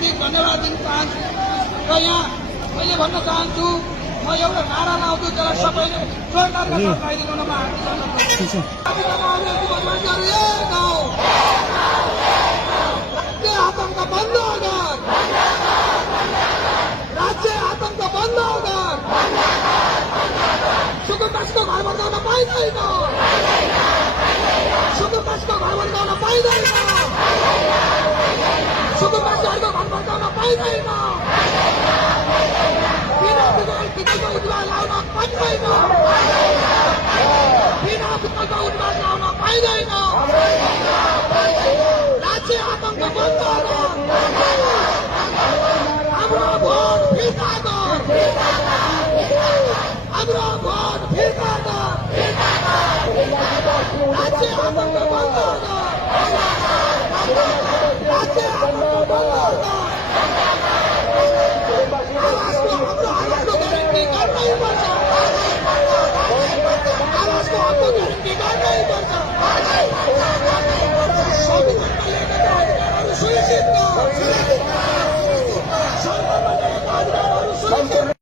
हार्दिक धन्यवाद दिन चाहन्छु र यहाँ मैले भन्न चाहन्छु म एउटा नारा लाउँछु त्यसलाई सबैले जोरदारका साथ लगाइदिनुमा हार्दिक आतंक बन्द गर राज्य आतंक बन्द गर सुकुम्बासको घर भत्काउन पाइँदैन सुकुम्बासको घर भत्काउन पाइँदैन सुकुम्बासीहरूको घर भत्काउन पाइँदैन बिना पितलको उद्वार लाउन पाइँदैन बिना पितलको उद्वार लाउन पाइँदैन राज्य आतंक बन्द गर हाम्रो भोट फिर्ता गर हाम्रो भोट फिर्ता गर राज्य आतंक बन्द गर राज्य आतंक बन्द गर आवाजको ग्यारेन्टी गर्नै पर्छ आवाजको हकको ग्यारेन्टी गर्नै पर्छ